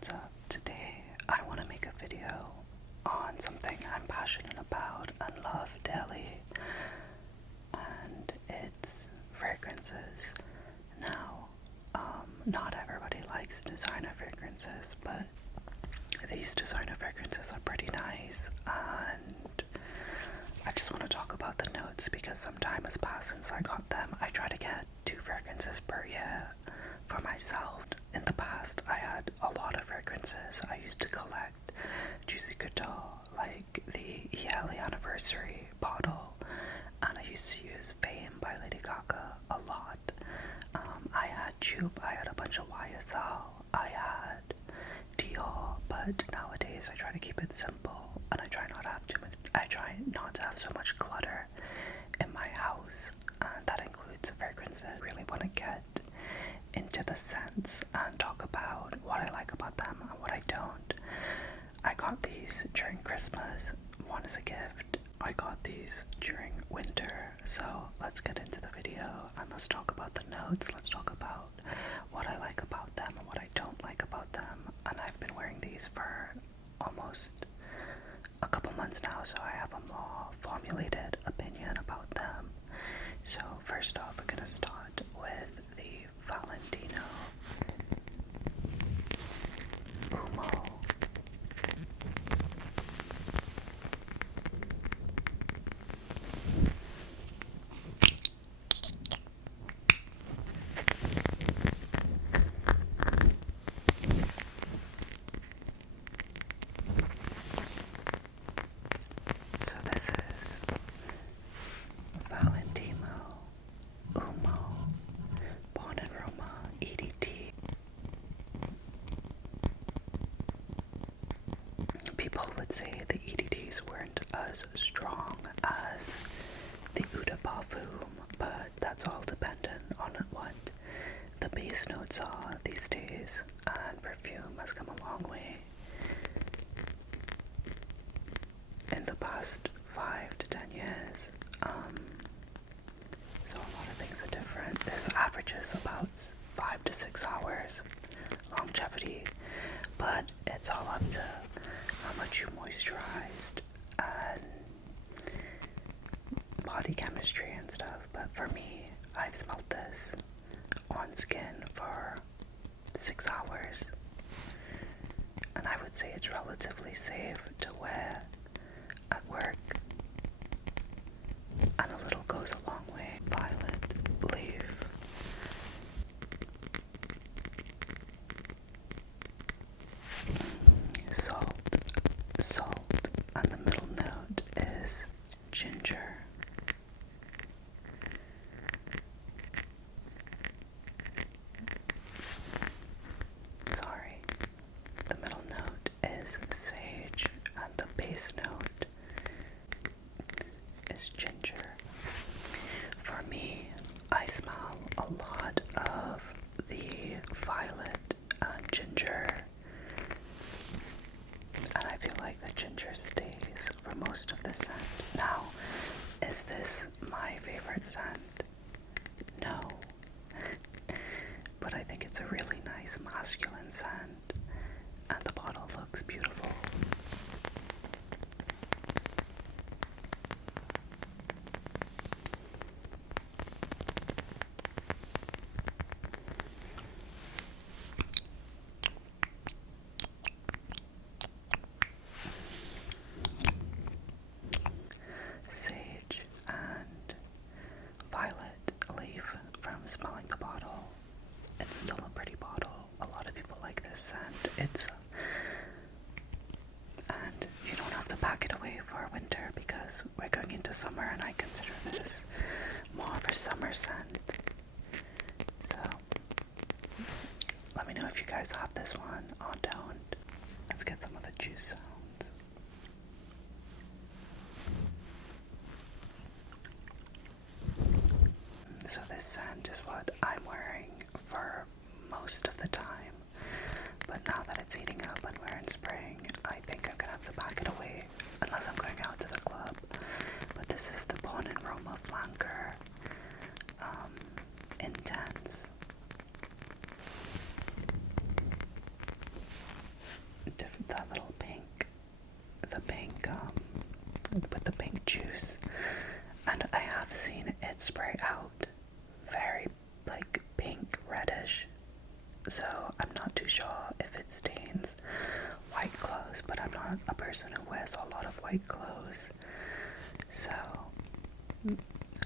what's up? Today I want to make a video on something I'm passionate about and love daily, and it's fragrances. Now, not everybody likes designer fragrances, but these designer fragrances are pretty nice, and I just want to talk about the notes because some time has passed since I got them. I try to get 2 fragrances per year for myself. In the past, I had a lot of fragrances. I used to collect Juicy Couture, like the yearly anniversary bottle, and I used to use Fame by Lady Gaga a lot. I had Jupe, I had a bunch of YSL, I had Dior, but nowadays I try to keep it simple, and I try not to have so much clutter in my house, and that includes fragrances. I really want to get into the scents and talk about what I like about them and what I don't. I got these during Christmas. One is a gift. I got these during winter. So let's get into the video and let's talk about the notes. Let's talk about what I like about them and what I don't like about them. And I've been wearing these for almost a couple months now, so I have a more formulated opinion about them. So first off, we're gonna start with the Valentino Umo. So this is Valentino Umo Bon Aroma EDT. People would say the EDTs weren't as strong as the Eau de Parfum, but that's all dependent on what the base notes are these days, and Perfume has come a long way in the past 5 to 10 years. So a lot of things are different. This averages about 5 to 6 hours longevity, but it's all up to how much you moisturized and body chemistry and stuff. But for me, I've smelled this on skin for 6 hours, and I would say it's relatively safe to wear at work, and a little goes a long way. Violet leaf. Salt, and the middle note is ginger. Sorry, the middle note is sage, and the base note is ginger. For me, I smell a lot of the violet and ginger, and I feel like the ginger stays for most of the scent. Now, is this my favorite scent? No. But I think it's a really nice masculine scent, and the bottle looks beautiful. Sage and violet leaf from smelling the bottle. It's still a pretty bottle. A lot of people like this scent. And you don't have to pack it away for winter because we're going into summer, and I consider this more of a summer scent. So let me know if you guys have this one or don't. Let's get some of the juice sounds. So this scent is what I'm wearing for most of the time, but now that it's heating up and we're in spring, I think I'm gonna have to pack it away unless I'm going out to the club. But this is the Bon Aroma Flanker Intense. juice, and I have seen it spray out very like pink reddish, so I'm not too sure if it stains white clothes, but I'm not a person who wears a lot of white clothes, so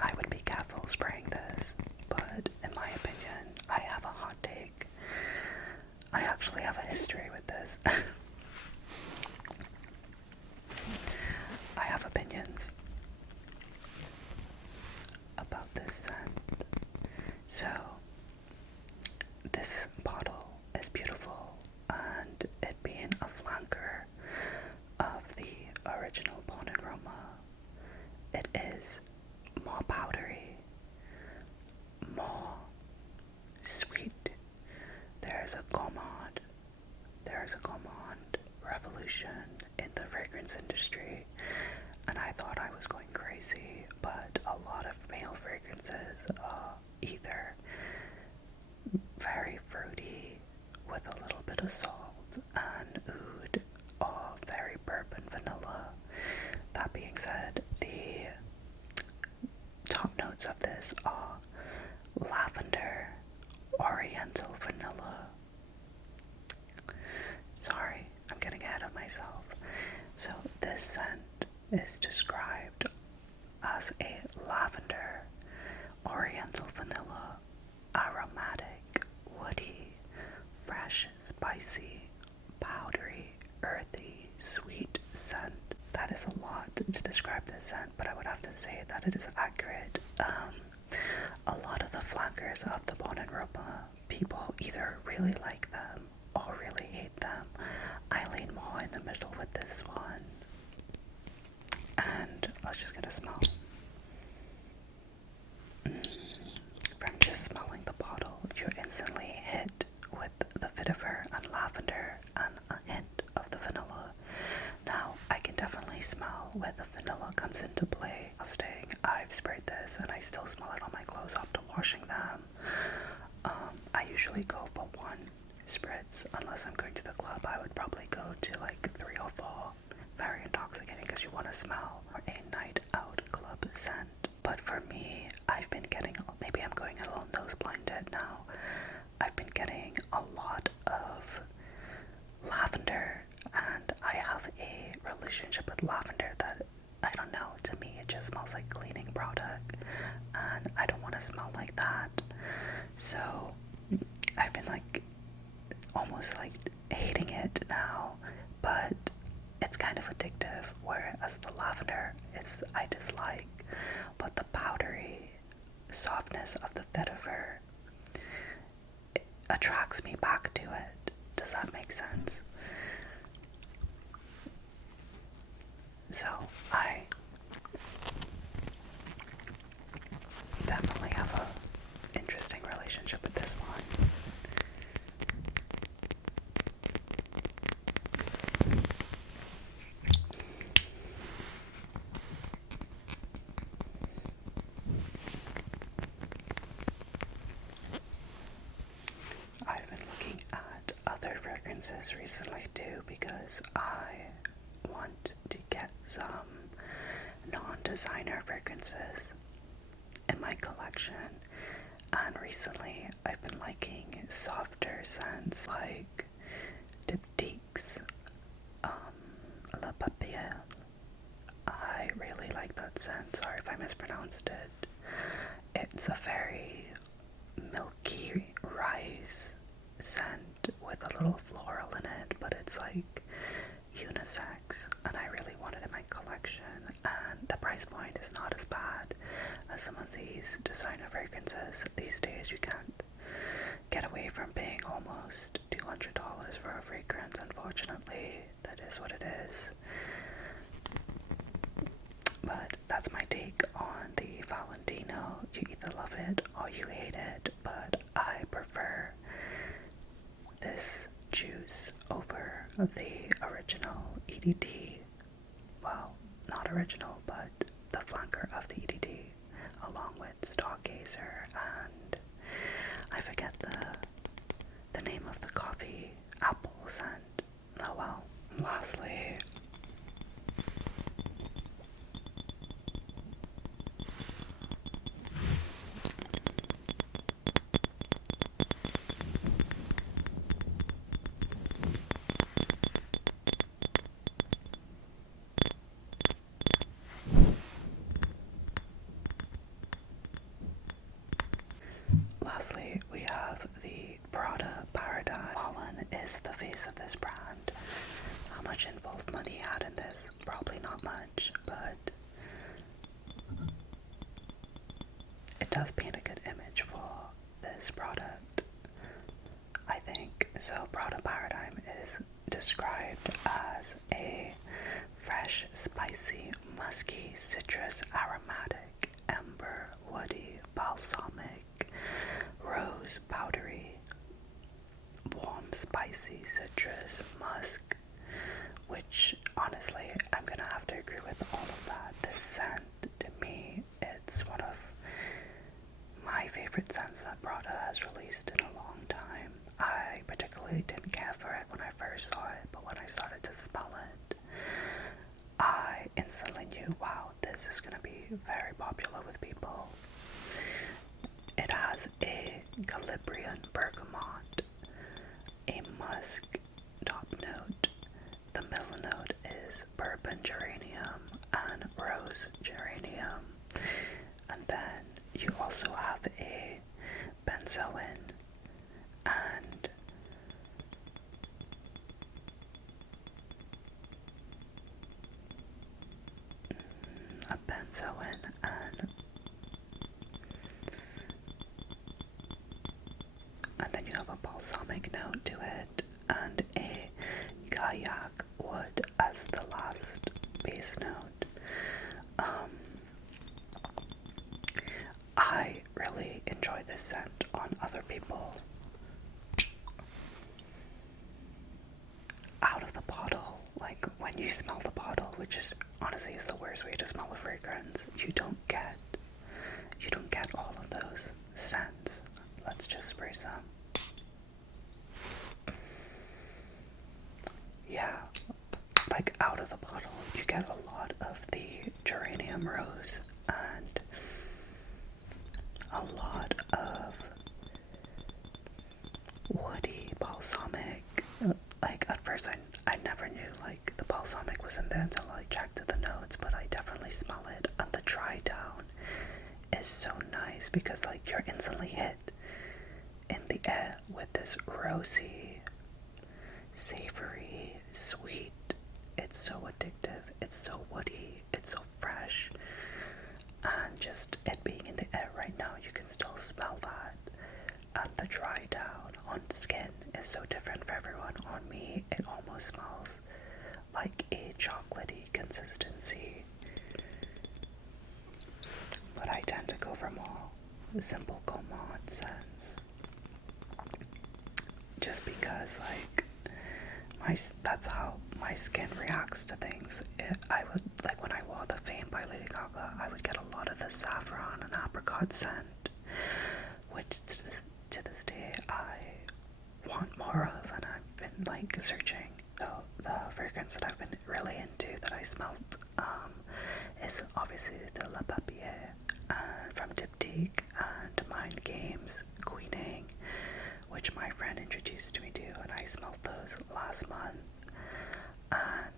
I would be careful spraying this. But in my opinion, I have a hot take. I actually have a history with this. I have opinions about this scent. So, this bottle is beautiful, and it being a flanker of the original Bon Aroma, it is more powdery, more sweet. There's a gourmand revolution in the fragrance industry, and I thought I was going crazy, but a lot of male fragrances are either very fruity with a little bit of salt and oud, or very bourbon vanilla. That being said, the top notes of this are lavender, oriental vanilla. Sorry, I'm getting ahead of myself. So this scent is described as a lavender, oriental vanilla, aromatic, woody, fresh, spicy, powdery, earthy, sweet scent. That is a lot to describe this scent, but I would have to say that it is accurate. A lot of the flankers of the Bon Aroma, people either really like them or really hate them. I lean more in the middle with this one. And I was just gonna smell. From just smelling the bottle, you're instantly hit with the vetiver and lavender and a hint of the vanilla. Now, I can definitely smell where the vanilla comes into play. I've sprayed this and I still smell it on my clothes after washing them. I usually go for one spritz. Unless I'm going to the club, I would probably go to like 3 or 4. Very intoxicating because you want to smell a night out club scent. But for me, I've been getting, maybe I'm going a little nose blinded now, I've been getting a lot of lavender, and I have a relationship with lavender that, I don't know, to me it just smells like cleaning product, and I don't want to smell like that. So I've been like almost like hating it now, but it's kind of addictive, whereas the lavender I dislike, but the powdery softness of the vetiver attracts me back to it. Does that make sense? So I definitely have a interesting relationship with this one. I've been looking at other fragrances recently too, because I want to get some non-designer fragrances in my collection, and recently I've been liking softer scents like Diptique's La Papier. I really like that scent. Sorry if I mispronounced it. It's a very milky rice scent with a little floral in it, but it's like unisex, and I really want it in my collection, and the price point is not as bad as some of these designer fragrances. These days you can't get away from paying almost $200 for a fragrance. Unfortunately, that is what it is. But that's my take on the Valentino. You either love it or you hate it, but I prefer this juice over the original EDT. Well, not original, but the flanker of the EDT, along with Stargazer and I forget the name of the coffee apple scent. Oh well. Lastly, is the face of this brand. How much involvement he had in this? Probably not much, but it does paint a good image for this product, I think. So Prada Paradigm is described as a fresh, spicy, musky, citrus, aromatic, amber, woody, balsamic, rose, powdery, warm, spicy, citrus, musk, which honestly I'm gonna have to agree with all of that. This scent, to me, it's one of my favorite scents that Prada has released in a long time. I particularly didn't care for it when I first saw it, but when I started to smell it, I instantly knew, wow, this is going to be very popular with people. It has a Calabrian bergamot, a musk top note. The middle note is bourbon geranium and rose geranium. And then you also have a benzoin and then you have a balsamic note to it and a kayak wood as the last base note. I really enjoy this scent on other people. Out of the bottle, like when you smell the bottle, which is honestly is the worst way to smell a fragrance, you don't get all of those scents. Let's just spray some. Yeah, like out of the bottle, you get a lot of the geranium rose and a lot of woody balsamic. Like at first I never knew like the balsamic was in there until I checked the notes, but I definitely smell it. And the dry down is so nice because like you're instantly hit in the air with this rosy, savory, sweet. It's so addictive, it's so woody, it's so fresh, and just it being in the air right now, you can still smell that. And the dry down on skin is so different for everyone. On me, it almost smells like a chocolatey consistency, but I tend to go for more simple gourmand scents, just because like that's how my skin reacts to things. I would like when I wore the Fame by Lady Gaga, I would get a lot of the saffron and apricot scent, which to this day I want more of, and I've been like searching. The fragrance that I've been really into that I smelt is obviously the La Papier from Diptique and Mind Games Queening, which my friend introduced me to, and I smelled those last month, and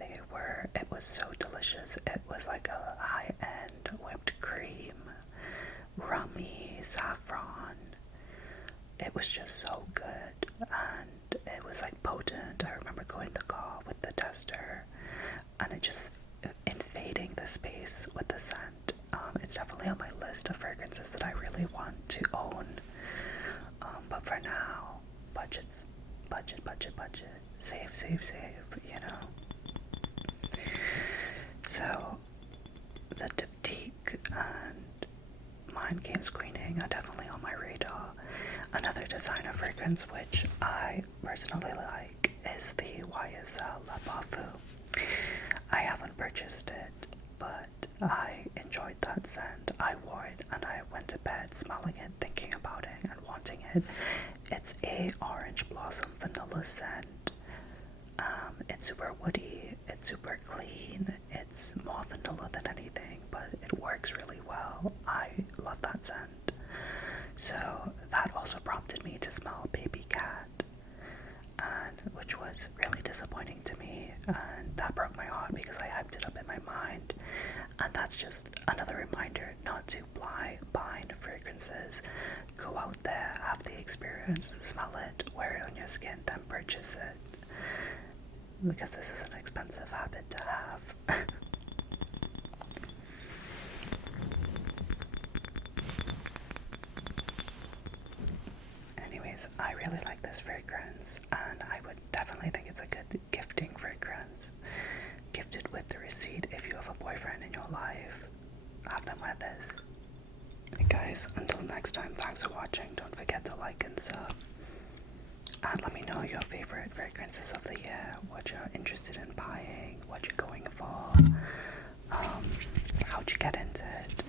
it was so delicious. It was like a high-end whipped cream, rummy, saffron. It was just so good, and it was like potent. I remember going to the car with the tester, and it just invading the space with the scent. It's definitely on my list of fragrances that I really want to own. But for now, budget, save, you know. So, the Diptique and Mind Games Queening are definitely on my radar. Another designer fragrance which I personally like is the YSL La Parfum. I haven't purchased it, but I enjoyed that scent. I wore it and I went to bed smelling it, thinking about it and wanting it. It's a orange blossom vanilla scent. It's super woody, it's super clean, it's more vanilla than anything, but it works really well. I love that scent. So that also prompted me to smell Baby Cat, and which was really disappointing to me, and that broke my heart because I hyped it up in my mind. And that's just another reminder not to buy blind fragrances. Go out there, have the experience, smell it, wear it on your skin, then purchase it. Because this is an expensive habit to have. Anyways, I really like this fragrance, and I would definitely think it's a good gifting fragrance. Gift it with the receipt if you have a boyfriend in your life. Have them wear this. Hey guys, until next time, thanks for watching. Don't forget to like and sub. And let me know your favorite fragrances of the year, what you're interested in buying, what you're going for, how'd you get into it,